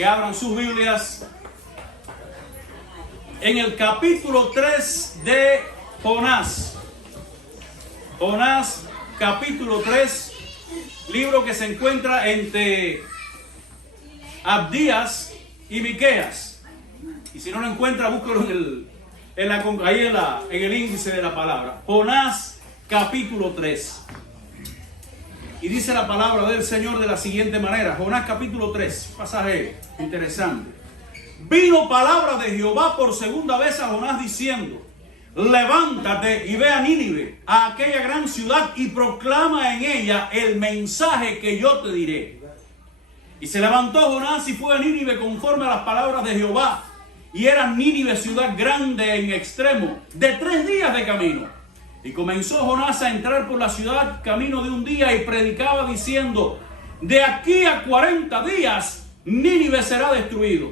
que abran sus Biblias en el capítulo 3 de Jonás. Jonás, capítulo 3, libro que se encuentra entre Abdías y Miqueas. Y si no lo encuentra, búscalo en el índice de la palabra. Jonás, capítulo 3. Y dice la palabra del Señor de la siguiente manera. Jonás capítulo 3, pasaje interesante. Vino palabra de Jehová por segunda vez a Jonás diciendo: levántate y ve a Nínive, a aquella gran ciudad, y proclama en ella el mensaje que yo te diré. Y se levantó Jonás y fue a Nínive conforme a las palabras de Jehová. Y era Nínive ciudad grande en extremo, de 3 días de camino. Y comenzó Jonás a entrar por la ciudad camino de un día y predicaba diciendo: de aquí a 40 días Nínive será destruido.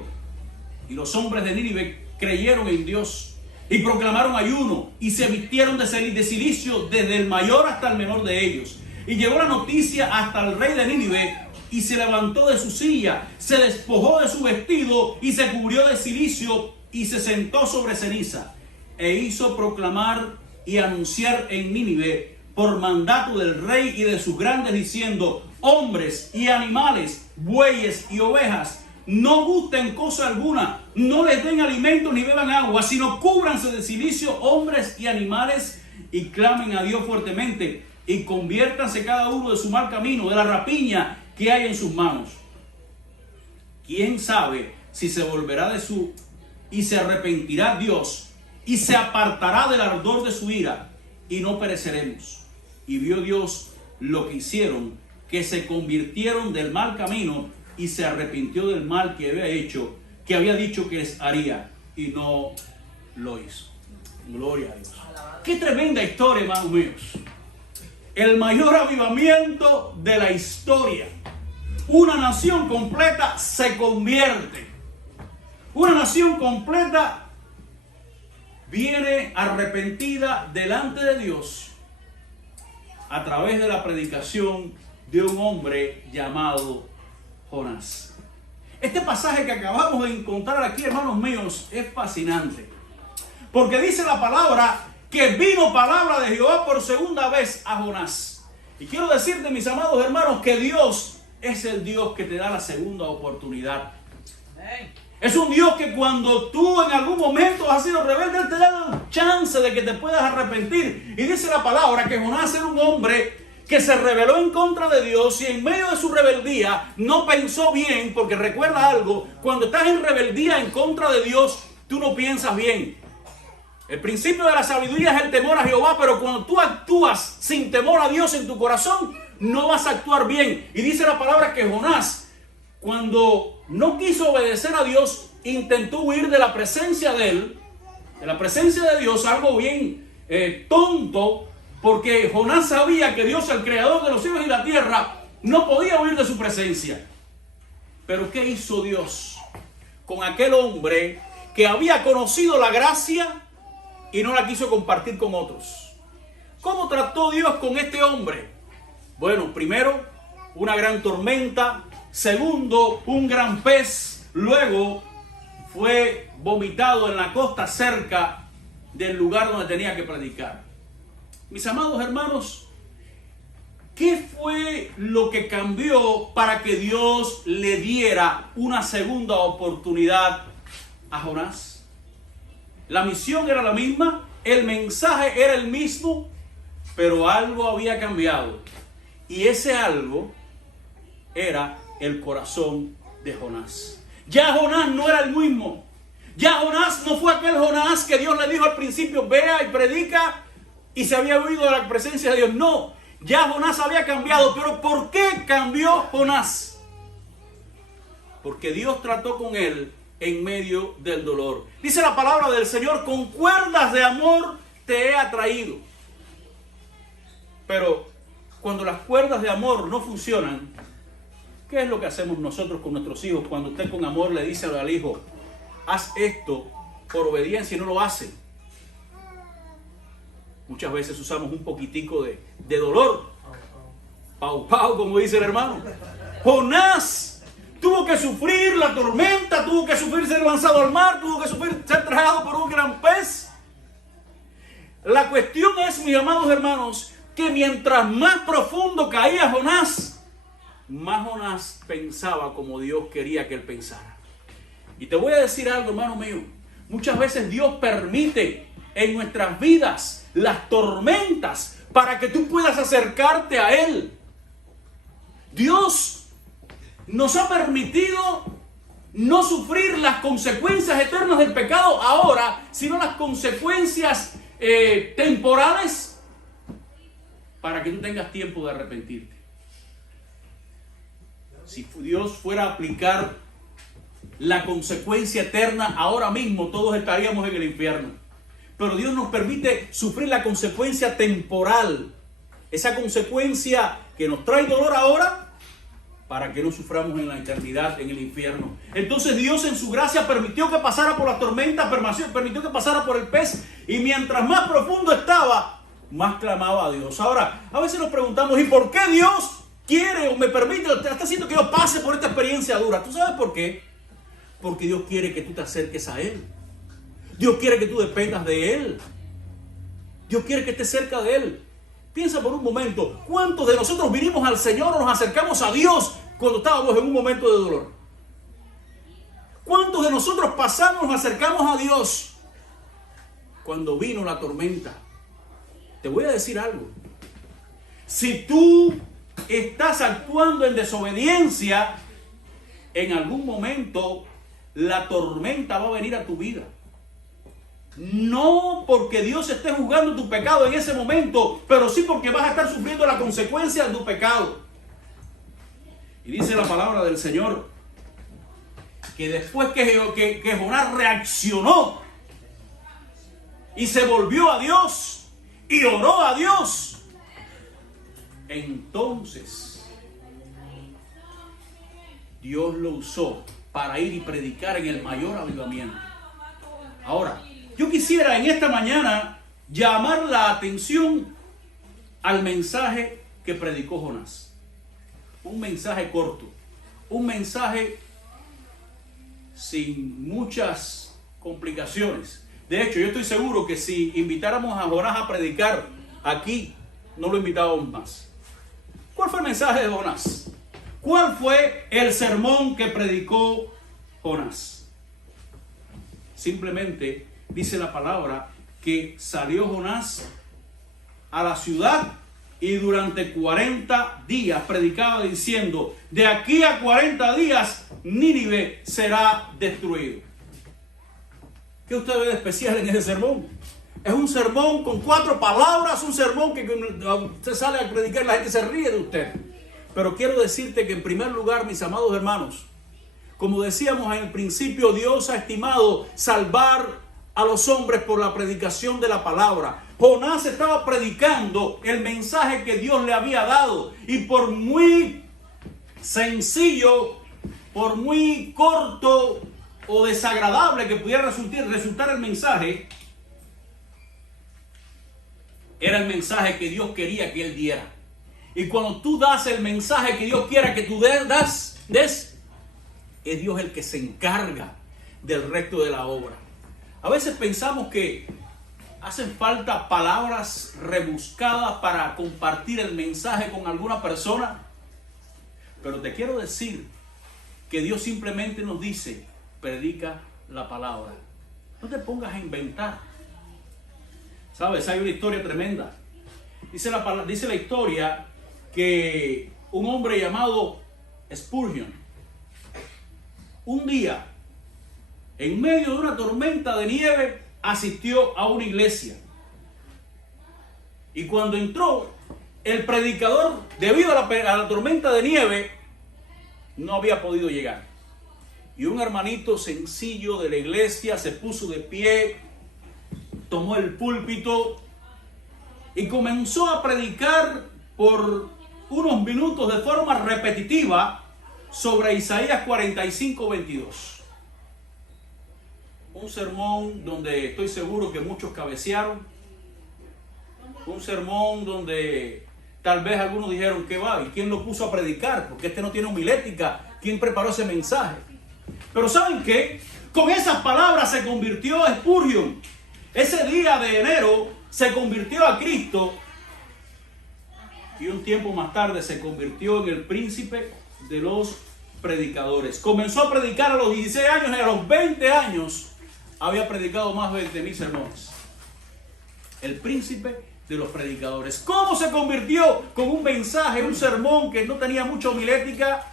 Y los hombres de Nínive creyeron en Dios y proclamaron ayuno y se vistieron de silicio desde el mayor hasta el menor de ellos. Y llegó la noticia hasta el rey de Nínive y se levantó de su silla, se despojó de su vestido y se cubrió de silicio y se sentó sobre ceniza e hizo proclamar y anunciar en Nínive por mandato del rey y de sus grandes diciendo: hombres y animales, bueyes y ovejas, no gusten cosa alguna, no les den alimento ni beban agua, sino cúbranse de silicio hombres y animales y clamen a Dios fuertemente y conviértanse cada uno de su mal camino, de la rapiña que hay en sus manos. ¿Quién sabe si se volverá de su y se arrepentirá Dios y se apartará del ardor de su ira y no pereceremos? Y vio Dios lo que hicieron, que se convirtieron del mal camino y se arrepintió del mal que había hecho, que había dicho que les haría, y no lo hizo. Gloria a Dios. Qué tremenda historia, hermanos míos. El mayor avivamiento de la historia. Una nación completa se convierte. Una nación completa viene arrepentida delante de Dios a través de la predicación de un hombre llamado Jonás. Este pasaje que acabamos de encontrar aquí, hermanos míos, es fascinante, porque dice la palabra que vino palabra de Jehová por segunda vez a Jonás. Y quiero decirte, mis amados hermanos, que Dios es el Dios que te da la segunda oportunidad. Es un Dios que cuando tú en algún momento has sido rebelde, Él te da la chance de que te puedas arrepentir. Y dice la palabra que Jonás era un hombre que se rebeló en contra de Dios y en medio de su rebeldía no pensó bien, porque recuerda algo: cuando estás en rebeldía en contra de Dios, tú no piensas bien. El principio de la sabiduría es el temor a Jehová, pero cuando tú actúas sin temor a Dios en tu corazón, no vas a actuar bien. Y dice la palabra que Jonás, cuando no quiso obedecer a Dios, intentó huir de la presencia de él, de la presencia de Dios, algo bien tonto, porque Jonás sabía que Dios, el creador de los cielos y la tierra, no podía huir de su presencia. Pero ¿qué hizo Dios con aquel hombre que había conocido la gracia y no la quiso compartir con otros? ¿Cómo trató Dios con este hombre? Bueno, primero, una gran tormenta. Segundo, un gran pez. Luego, fue vomitado en la costa cerca del lugar donde tenía que predicar. Mis amados hermanos, ¿qué fue lo que cambió para que Dios le diera una segunda oportunidad a Jonás? La misión era la misma, el mensaje era el mismo, pero algo había cambiado. Y ese algo era el corazón de Jonás. Ya Jonás no era el mismo. Ya Jonás no fue aquel Jonás que Dios le dijo al principio: vea y predica, y se había huido de la presencia de Dios. No, ya Jonás había cambiado. Pero ¿por qué cambió Jonás? Porque Dios trató con él en medio del dolor. Dice la palabra del Señor: con cuerdas de amor te he atraído. Pero cuando las cuerdas de amor no funcionan, ¿qué es lo que hacemos nosotros con nuestros hijos cuando usted con amor le dice al hijo: haz esto por obediencia, y no lo hace? Muchas veces usamos un poquitico de dolor. Pau, pau, como dice el hermano. Jonás tuvo que sufrir la tormenta, tuvo que sufrir ser lanzado al mar, tuvo que sufrir ser tragado por un gran pez. La cuestión es, mis amados hermanos, que mientras más profundo caía Jonás, más Jonás pensaba como Dios quería que él pensara. Y te voy a decir algo, hermano mío. Muchas veces Dios permite en nuestras vidas las tormentas para que tú puedas acercarte a Él. Dios nos ha permitido no sufrir las consecuencias eternas del pecado ahora, sino las consecuencias temporales para que tú tengas tiempo de arrepentirte. Si Dios fuera a aplicar la consecuencia eterna ahora mismo, todos estaríamos en el infierno. Pero Dios nos permite sufrir la consecuencia temporal, esa consecuencia que nos trae dolor ahora, para que no suframos en la eternidad, en el infierno. Entonces Dios en su gracia permitió que pasara por la tormenta, permitió que pasara por el pez, y mientras más profundo estaba, más clamaba a Dios. Ahora, a veces nos preguntamos, ¿y por qué Dios quiere o me permite, está haciendo que yo pase por esta experiencia dura? ¿Tú sabes por qué? Porque Dios quiere que tú te acerques a Él. Dios quiere que tú dependas de Él. Dios quiere que estés cerca de Él. Piensa por un momento, ¿cuántos de nosotros vinimos al Señor o nos acercamos a Dios cuando estábamos en un momento de dolor? ¿Cuántos de nosotros nos acercamos a Dios cuando vino la tormenta? Te voy a decir algo. Si tú estás actuando en desobediencia, en algún momento la tormenta va a venir a tu vida. No porque Dios esté juzgando tu pecado en ese momento, pero sí porque vas a estar sufriendo la consecuencia de tu pecado. Y dice la palabra del Señor que después que Jonás reaccionó y se volvió a Dios y oró a Dios, entonces Dios lo usó para ir y predicar en el mayor avivamiento. Ahora, yo quisiera en esta mañana llamar la atención al mensaje que predicó Jonás. Un mensaje corto, un mensaje sin muchas complicaciones. De hecho, yo estoy seguro que si invitáramos a Jonás a predicar aquí, no lo invitábamos más. ¿Cuál fue el mensaje de Jonás? ¿Cuál fue el sermón que predicó Jonás? Simplemente dice la palabra que salió Jonás a la ciudad y durante 40 días predicaba diciendo: de aquí a 40 días Nínive será destruido. ¿Qué usted ve de especial en ese sermón? Es un sermón con 4 palabras, un sermón que usted sale a predicar y la gente se ríe de usted. Pero quiero decirte que en primer lugar, mis amados hermanos, como decíamos en el principio, Dios ha estimado salvar a los hombres por la predicación de la palabra. Jonás estaba predicando el mensaje que Dios le había dado, y por muy sencillo, por muy corto o desagradable que pudiera resultar el mensaje, era el mensaje que Dios quería que él diera. Y cuando tú das el mensaje que Dios quiera que tú des, es Dios el que se encarga del resto de la obra. A veces pensamos que hacen falta palabras rebuscadas para compartir el mensaje con alguna persona, pero te quiero decir que Dios simplemente nos dice: predica la palabra. No te pongas a inventar. ¿Sabes? Hay una historia tremenda. Dice la historia que un hombre llamado Spurgeon, un día, en medio de una tormenta de nieve, asistió a una iglesia. Y cuando entró, el predicador, debido a la tormenta de nieve, no había podido llegar. Y un hermanito sencillo de la iglesia se puso de pie, tomó el púlpito y comenzó a predicar por unos minutos de forma repetitiva sobre Isaías 45:22. Un sermón donde estoy seguro que muchos cabecearon. Un sermón donde tal vez algunos dijeron: ¿qué va? ¿Y quién lo puso a predicar? Porque este no tiene homilética quién preparó ese mensaje. Pero ¿saben qué? Con esas palabras se convirtió Spurgeon. Ese día de enero se convirtió a Cristo y un tiempo más tarde se convirtió en el príncipe de los predicadores. Comenzó a predicar a los 16 años y a los 20 años había predicado más de 20,000 sermones. El príncipe de los predicadores. ¿Cómo se convirtió? Con un mensaje, un sermón que no tenía mucha homilética,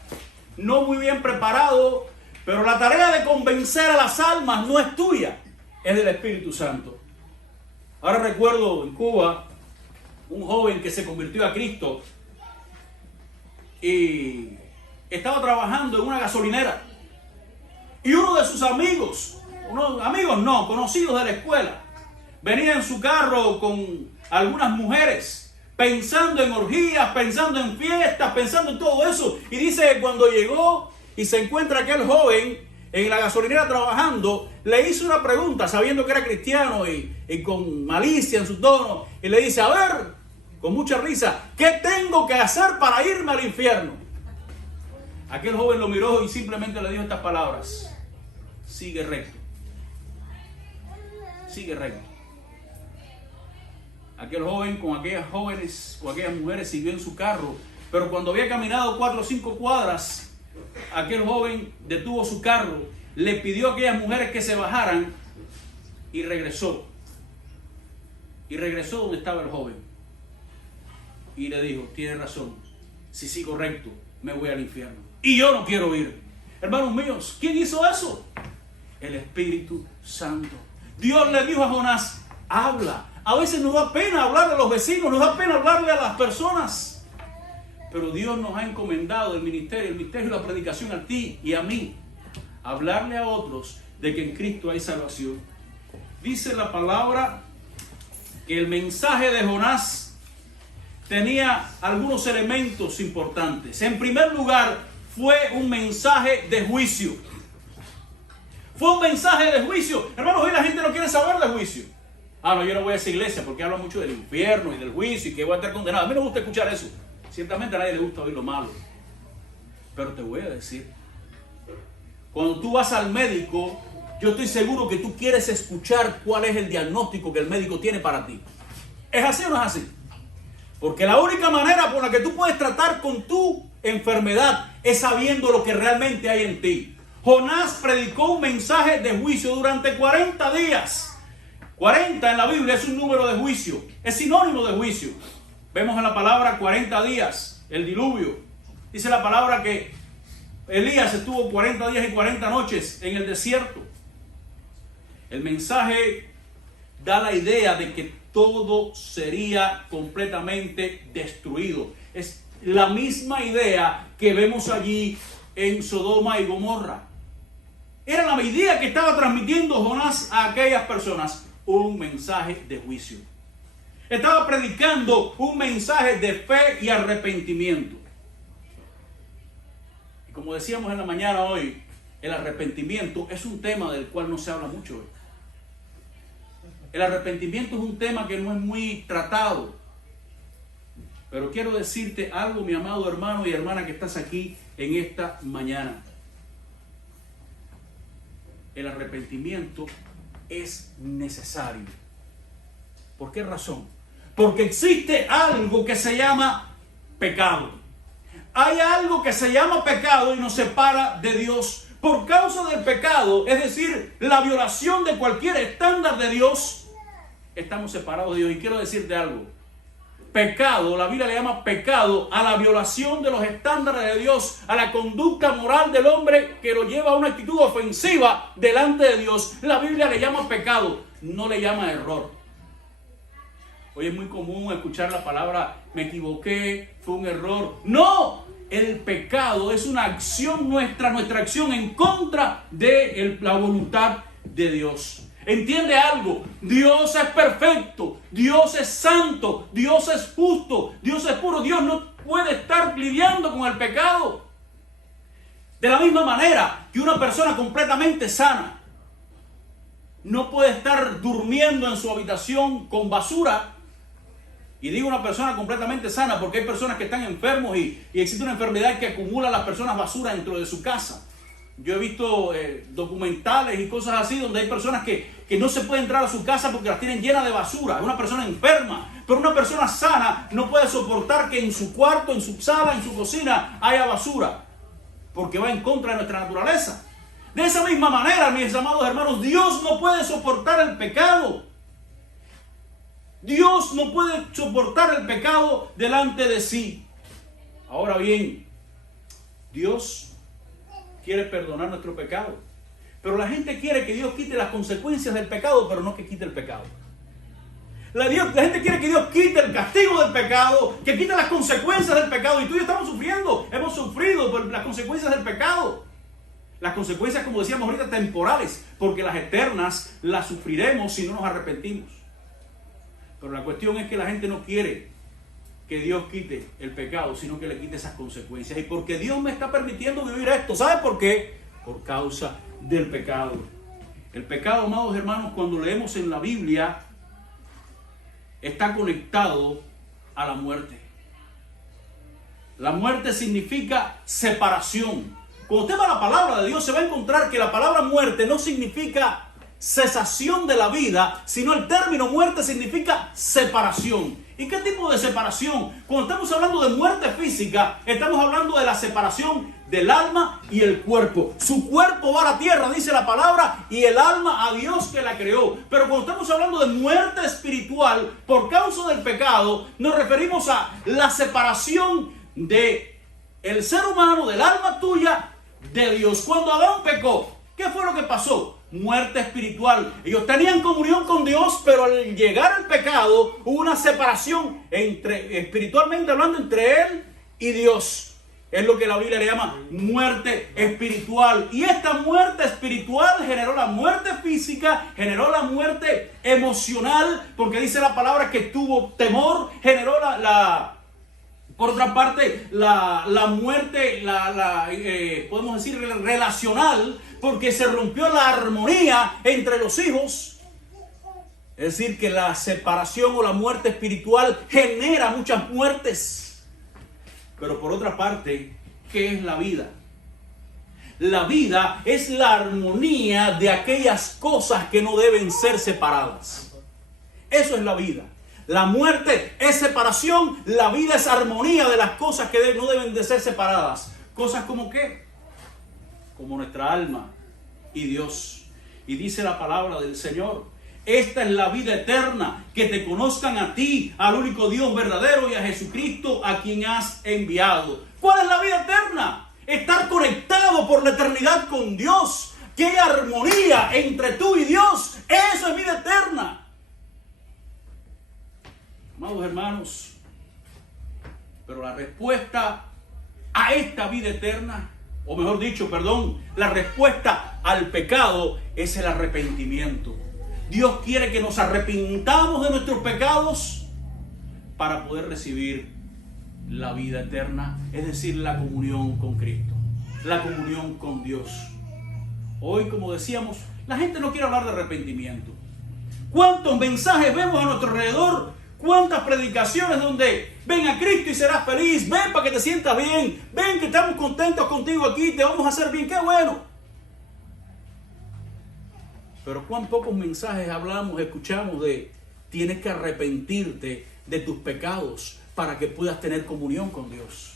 no muy bien preparado, pero la tarea de convencer a las almas no es tuya, es del Espíritu Santo. Ahora recuerdo en Cuba un joven que se convirtió a Cristo y estaba trabajando en una gasolinera. Y uno de sus amigos, conocidos de la escuela, venía en su carro con algunas mujeres, pensando en orgías, pensando en fiestas, pensando en todo eso. Y dice que cuando llegó y se encuentra aquel joven en la gasolinera trabajando, le hizo una pregunta, sabiendo que era cristiano y con malicia en su tono, y le dice, a ver, con mucha risa, ¿qué tengo que hacer para irme al infierno? Aquel joven lo miró y simplemente le dijo estas palabras: sigue recto. Sigue recto. Aquel joven con aquellas mujeres siguió en su carro, pero cuando había caminado 4 o 5 cuadras, aquel joven detuvo su carro, le pidió a aquellas mujeres que se bajaran y regresó. Y regresó donde estaba el joven. Y le dijo, tiene razón, si sigo recto, me voy al infierno. Y yo no quiero ir. Hermanos míos, ¿quién hizo eso? El Espíritu Santo. Dios le dijo a Jonás, habla. A veces nos da pena hablarle a los vecinos, nos da pena hablarle a las personas. Pero Dios nos ha encomendado el ministerio y la predicación a ti y a mí. Hablarle a otros de que en Cristo hay salvación. Dice la palabra que el mensaje de Jonás tenía algunos elementos importantes. En primer lugar, fue un mensaje de juicio. Fue un mensaje de juicio. Hermanos, hoy la gente no quiere saber de juicio. No, yo no voy a esa iglesia porque habla mucho del infierno y del juicio y que voy a estar condenado. A mí no me gusta escuchar eso. Ciertamente a nadie le gusta oír lo malo. Pero te voy a decir, cuando tú vas al médico, yo estoy seguro que tú quieres escuchar cuál es el diagnóstico que el médico tiene para ti. ¿Es así o no es así? Porque la única manera por la que tú puedes tratar con tu enfermedad es sabiendo lo que realmente hay en ti. Jonás predicó un mensaje de juicio durante 40 días. 40 en la Biblia es un número de juicio, es sinónimo de juicio. Vemos en la palabra 40 días, el diluvio. Dice la palabra que Elías estuvo 40 días y 40 noches en el desierto. El mensaje da la idea de que todo sería completamente destruido. Es la misma idea que vemos allí en Sodoma y Gomorra. Era la idea que estaba transmitiendo Jonás a aquellas personas. Un mensaje de juicio. Estaba predicando un mensaje de fe y arrepentimiento. Y como decíamos en la mañana hoy, el arrepentimiento es un tema del cual no se habla mucho hoy. El arrepentimiento es un tema que no es muy tratado. Pero quiero decirte algo, mi amado hermano y hermana que estás aquí en esta mañana. El arrepentimiento es necesario. ¿Por qué razón? Porque existe algo que se llama pecado. Hay algo que se llama pecado y nos separa de Dios. Por causa del pecado, es decir, la violación de cualquier estándar de Dios, estamos separados de Dios. Y quiero decirte algo. Pecado, la Biblia le llama pecado a la violación de los estándares de Dios, a la conducta moral del hombre que lo lleva a una actitud ofensiva delante de Dios. La Biblia le llama pecado, no le llama error. Hoy es muy común escuchar la palabra me equivoqué, fue un error. No, el pecado es una acción nuestra acción en contra de la voluntad de Dios. Entiende algo, Dios es perfecto, Dios es santo, Dios es justo, Dios es puro. Dios no puede estar lidiando con el pecado. De la misma manera que una persona completamente sana no puede estar durmiendo en su habitación con basura Y digo una persona completamente sana porque hay personas que están enfermos y existe una enfermedad que acumula a las personas basura dentro de su casa. Yo he visto documentales y cosas así donde hay personas que no se puede entrar a su casa porque las tienen llenas de basura. Es una persona enferma, pero una persona sana no puede soportar que en su cuarto, en su sala, en su cocina haya basura, porque va en contra de nuestra naturaleza. De esa misma manera, mis amados hermanos, Dios no puede soportar el pecado. Dios no puede soportar el pecado delante de sí. Ahora bien, Dios quiere perdonar nuestro pecado. Pero la gente quiere que Dios quite las consecuencias del pecado, pero no que quite el pecado. La gente quiere que Dios quite el castigo del pecado, que quite las consecuencias del pecado. Y tú y yo estamos sufriendo, hemos sufrido por las consecuencias del pecado. Las consecuencias, como decíamos ahorita, temporales, porque las eternas las sufriremos si no nos arrepentimos. Pero la cuestión es que la gente no quiere que Dios quite el pecado, sino que le quite esas consecuencias. Y porque Dios me está permitiendo vivir esto, ¿sabe por qué? Por causa del pecado. El pecado, amados hermanos, cuando leemos en la Biblia, está conectado a la muerte. La muerte significa separación. Cuando usted va a la palabra de Dios, se va a encontrar que la palabra muerte no significa cesación de la vida, sino el término muerte significa separación. ¿Y qué tipo de separación? Cuando estamos hablando de muerte física, estamos hablando de la separación del alma y el cuerpo. Su cuerpo va a la tierra, dice la palabra, y el alma a Dios que la creó. Pero cuando estamos hablando de muerte espiritual por causa del pecado, nos referimos a la separación de el ser humano, del alma tuya, de Dios. Cuando Adán pecó, ¿qué fue lo que pasó? Muerte espiritual. Ellos tenían comunión con Dios, pero al llegar al pecado hubo una separación espiritualmente hablando entre él y Dios. Es lo que la Biblia le llama muerte espiritual. Y esta muerte espiritual generó la muerte física, generó la muerte emocional, porque dice la palabra que tuvo temor, generó por otra parte, la muerte, podemos decir relacional, porque se rompió la armonía entre los hijos. Es decir, que la separación o la muerte espiritual genera muchas muertes. Pero por otra parte, ¿qué es la vida? La vida es la armonía de aquellas cosas que no deben ser separadas. Eso es la vida. La muerte es separación, la vida es armonía de las cosas que no deben de ser separadas. ¿Cosas como qué? Como nuestra alma y Dios. Y dice la palabra del Señor: esta es la vida eterna, que te conozcan a ti, al único Dios verdadero, y a Jesucristo a quien has enviado. ¿Cuál es la vida eterna? Estar conectado por la eternidad con Dios. Que hay armonía entre tú y Dios. Eso es vida eterna. Amados hermanos, pero la respuesta a esta vida eterna, o mejor dicho, la respuesta al pecado es el arrepentimiento. Dios quiere que nos arrepintamos de nuestros pecados para poder recibir la vida eterna, es decir, la comunión con Cristo, la comunión con Dios. Hoy, como decíamos, la gente no quiere hablar de arrepentimiento. ¿Cuántos mensajes vemos a nuestro alrededor? ¿Cuántas predicaciones donde ven a Cristo y serás feliz? Ven para que te sientas bien. Ven que estamos contentos contigo aquí, te vamos a hacer bien. ¡Qué bueno! Pero cuán pocos mensajes escuchamos de tienes que arrepentirte de tus pecados para que puedas tener comunión con Dios.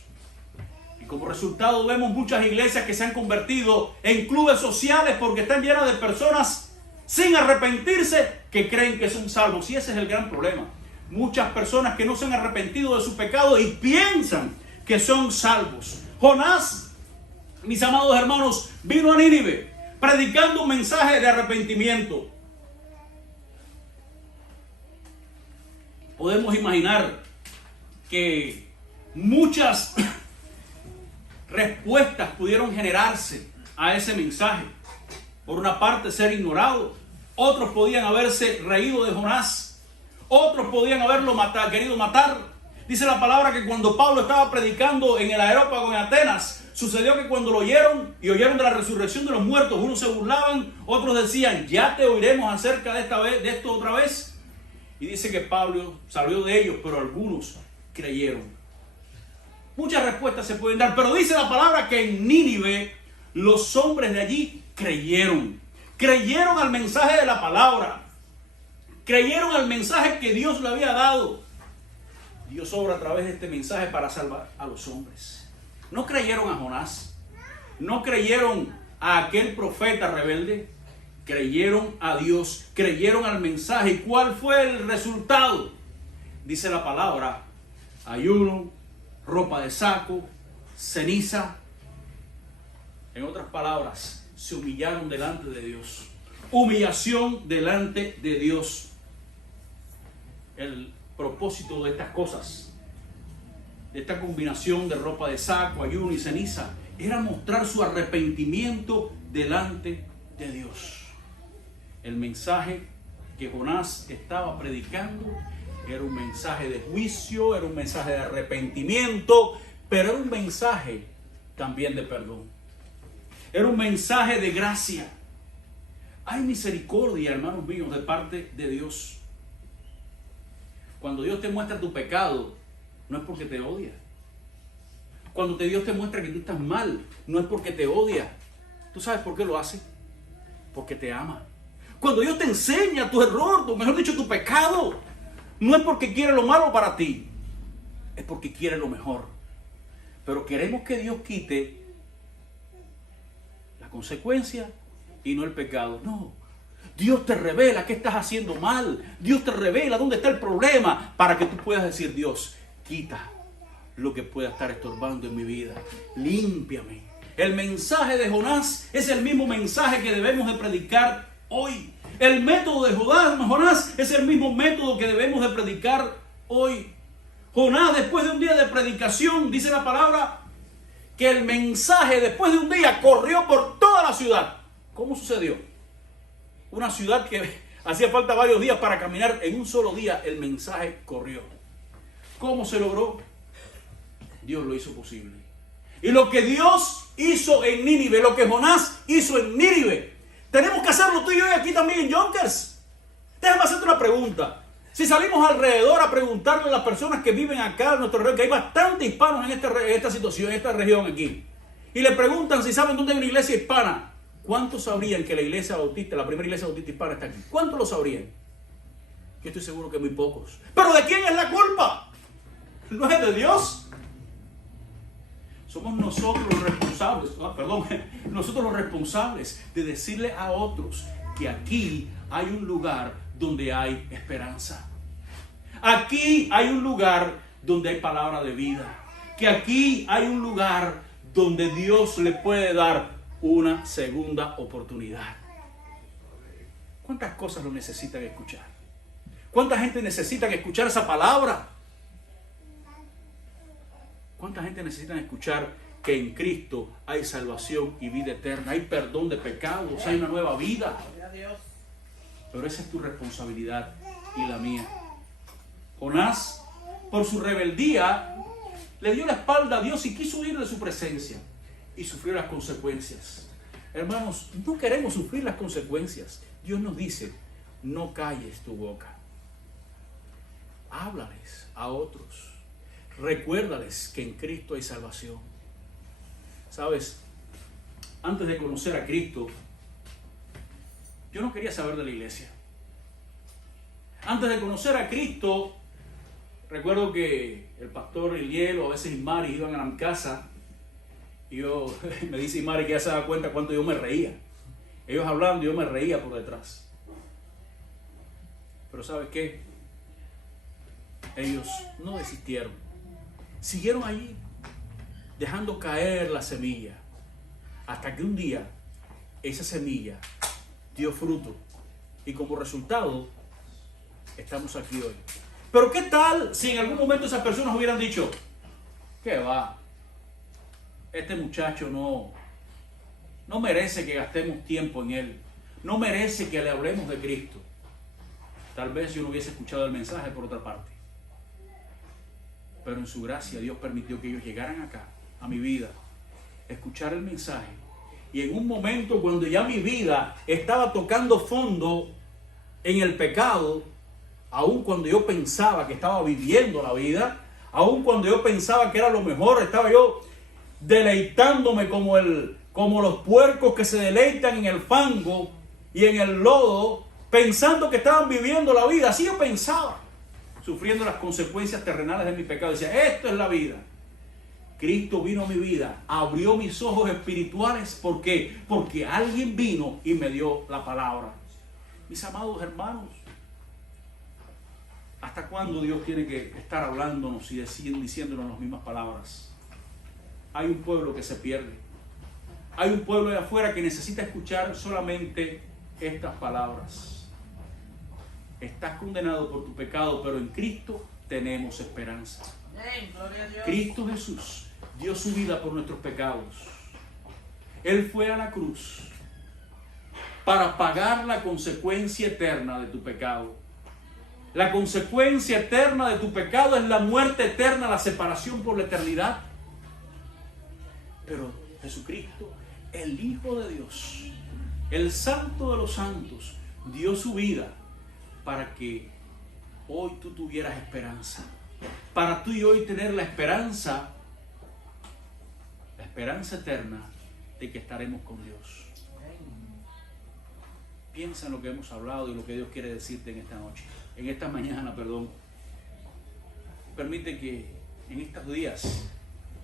Y como resultado vemos muchas iglesias que se han convertido en clubes sociales porque están llenas de personas sin arrepentirse que creen que son salvos. Y ese es el gran problema. Muchas personas que no se han arrepentido de su pecado y piensan que son salvos. Jonás, mis amados hermanos, vino a Nínive predicando un mensaje de arrepentimiento. Podemos imaginar que muchas respuestas pudieron generarse a ese mensaje. Por una parte, ser ignorado. Otros podían haberse reído de Jonás. Otros podían haberlo querido matar. Dice la palabra que cuando Pablo estaba predicando en el Areópago en Atenas, sucedió que cuando lo oyeron y oyeron de la resurrección de los muertos, unos se burlaban, otros decían: ya te oiremos acerca de esto otra vez. Y dice que Pablo salió de ellos, pero algunos creyeron. Muchas respuestas se pueden dar, pero dice la palabra que en Nínive los hombres de allí creyeron. Creyeron al mensaje de la palabra. Creyeron al mensaje que Dios le había dado. Dios obra a través de este mensaje para salvar a los hombres. No creyeron a Jonás. No creyeron a aquel profeta rebelde. Creyeron a Dios. Creyeron al mensaje. ¿Y cuál fue el resultado? Dice la palabra: ayuno, ropa de saco, ceniza. En otras palabras, se humillaron delante de Dios. Humillación delante de Dios. El propósito de estas cosas, de esta combinación de ropa de saco, ayuno y ceniza, era mostrar su arrepentimiento delante de Dios. El mensaje que Jonás estaba predicando era un mensaje de juicio, era un mensaje de arrepentimiento, pero era un mensaje también de perdón. Era un mensaje de gracia. Hay misericordia, hermanos míos, de parte de Dios. Cuando Dios te muestra tu pecado, no es porque te odia. Cuando Dios te muestra que tú estás mal, no es porque te odia. ¿Tú sabes por qué lo hace? Porque te ama. Cuando Dios te enseña tu error, mejor dicho, tu pecado, no es porque quiere lo malo para ti, es porque quiere lo mejor. Pero queremos que Dios quite la consecuencia y no el pecado. No. Dios te revela qué estás haciendo mal. Dios te revela dónde está el problema para que tú puedas decir: Dios, quita lo que pueda estar estorbando en mi vida. Límpiame. El mensaje de Jonás es el mismo mensaje que debemos de predicar hoy. El método de Jonás es el mismo método que debemos de predicar hoy. Jonás, después de un día de predicación, dice la palabra que el mensaje después de un día corrió por toda la ciudad. ¿Cómo sucedió? Una ciudad que hacía falta varios días para caminar, en un solo día el mensaje corrió. ¿Cómo se logró? Dios lo hizo posible. Y lo que Dios hizo en Nínive, lo que Jonás hizo en Nínive, tenemos que hacerlo tú y yo aquí también en Yonkers. Déjame hacerte una pregunta. Si salimos alrededor a preguntarle a las personas que viven acá en nuestro región, que hay bastantes hispanos en esta situación, en esta región aquí, y le preguntan si saben dónde hay una iglesia hispana, ¿cuántos sabrían que la iglesia bautista, la primera iglesia bautista hispana está aquí? ¿Cuántos lo sabrían? Yo estoy seguro que muy pocos. ¿Pero de quién es la culpa? ¿No es de Dios? Somos nosotros los responsables, nosotros los responsables de decirle a otros que aquí hay un lugar donde hay esperanza. Aquí hay un lugar donde hay palabra de vida. Que aquí hay un lugar donde Dios le puede dar una segunda oportunidad. ¿Cuántas cosas lo necesitan escuchar? ¿Cuánta gente necesita escuchar esa palabra? ¿Cuánta gente necesita escuchar que en Cristo hay salvación y vida eterna? Hay perdón de pecados, hay una nueva vida. Pero esa es tu responsabilidad y la mía. Jonás, por su rebeldía, le dio la espalda a Dios y quiso huir de su presencia. Y sufrió las consecuencias. Hermanos, no queremos sufrir las consecuencias. Dios nos dice: no calles tu boca. Háblales a otros. Recuérdales que en Cristo hay salvación. Sabes, antes de conocer a Cristo, yo no quería saber de la iglesia. Antes de conocer a Cristo, recuerdo que el pastor Eliel o a veces Mari iban a mi casa. Y me dice Mari que ya se da cuenta cuánto yo me reía. Ellos hablando, yo me reía por detrás. Pero ¿sabes qué? Ellos no desistieron. Siguieron allí, dejando caer la semilla. Hasta que un día, esa semilla dio fruto. Y como resultado, estamos aquí hoy. Pero ¿qué tal si en algún momento esas personas hubieran dicho: ¿qué va? Este muchacho no merece que gastemos tiempo en él. No merece que le hablemos de Cristo. Tal vez yo no hubiese escuchado el mensaje por otra parte. Pero en su gracia Dios permitió que ellos llegaran acá, a mi vida, escuchar el mensaje. Y en un momento cuando ya mi vida estaba tocando fondo en el pecado, aun cuando yo pensaba que estaba viviendo la vida, aun cuando yo pensaba que era lo mejor, estaba yo deleitándome como los puercos que se deleitan en el fango y en el lodo, pensando que estaban viviendo la vida. Así yo pensaba, sufriendo las consecuencias terrenales de mi pecado. Decía, esto es la vida. Cristo vino a mi vida, abrió mis ojos espirituales. ¿Por qué? Porque alguien vino y me dio la palabra. Mis amados hermanos, ¿hasta cuándo Dios tiene que estar hablándonos y diciéndonos las mismas palabras? Hay un pueblo que se pierde. Hay un pueblo de afuera que necesita escuchar solamente estas palabras. Estás condenado por tu pecado, pero en Cristo tenemos esperanza. Gloria a Dios. Cristo Jesús dio su vida por nuestros pecados. Él fue a la cruz para pagar la consecuencia eterna de tu pecado. La consecuencia eterna de tu pecado es la muerte eterna, la separación por la eternidad. Pero Jesucristo, el Hijo de Dios, el Santo de los Santos, dio su vida para que hoy tú tuvieras esperanza. Para tú y hoy tener la esperanza eterna de que estaremos con Dios. Piensa en lo que hemos hablado y lo que Dios quiere decirte en esta noche, en esta mañana, perdón. Permite que en estos días,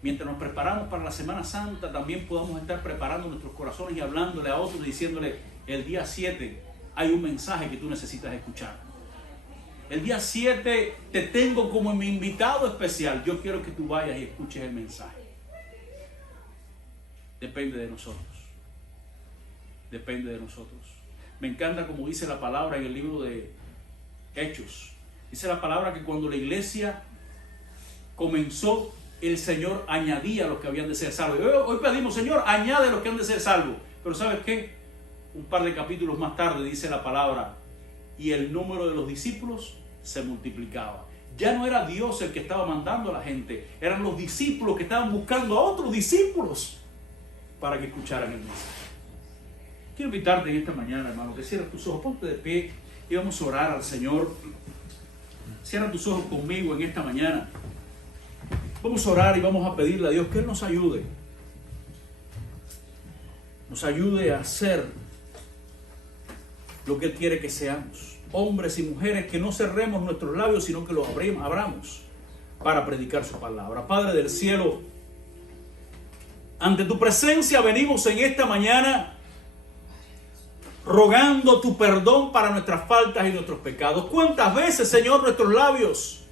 mientras nos preparamos para la Semana Santa, también podamos estar preparando nuestros corazones y hablándole a otros, diciéndole, el día 7 hay un mensaje que tú necesitas escuchar. El día 7 te tengo como mi invitado especial. Yo quiero que tú vayas y escuches el mensaje. Depende de nosotros. Depende de nosotros. Me encanta como dice la palabra en el libro de Hechos. Dice la palabra que cuando la iglesia comenzó, el Señor añadía a los que habían de ser salvos. Hoy pedimos, Señor, añade a los que han de ser salvos. Pero ¿sabes qué? Un par de capítulos más tarde dice la palabra, y el número de los discípulos se multiplicaba. Ya no era Dios el que estaba mandando a la gente, eran los discípulos que estaban buscando a otros discípulos para que escucharan el mensaje. Quiero invitarte en esta mañana, hermano, que cierres tus ojos, ponte de pie y vamos a orar al Señor. Cierra tus ojos conmigo en esta mañana. Vamos a orar y vamos a pedirle a Dios que Él nos ayude. Nos ayude a hacer lo que Él quiere que seamos. Hombres y mujeres que no cerremos nuestros labios, sino que los abramos para predicar su palabra. Padre del cielo, ante tu presencia venimos en esta mañana rogando tu perdón para nuestras faltas y nuestros pecados. ¿Cuántas veces, Señor, nuestros labios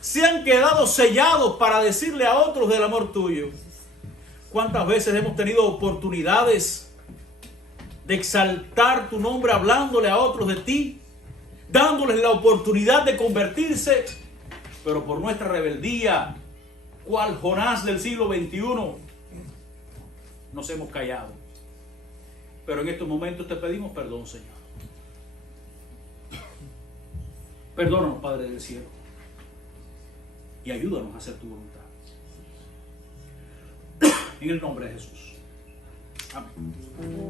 se han quedado sellados para decirle a otros del amor tuyo? ¿Cuántas veces hemos tenido oportunidades de exaltar tu nombre hablándole a otros de ti, dándoles la oportunidad de convertirse, pero por nuestra rebeldía, cual Jonás del siglo XXI, nos hemos callado? Pero en estos momentos te pedimos perdón, Señor. Perdónanos, Padre del cielo, y ayúdanos a hacer tu voluntad. En el nombre de Jesús. Amén.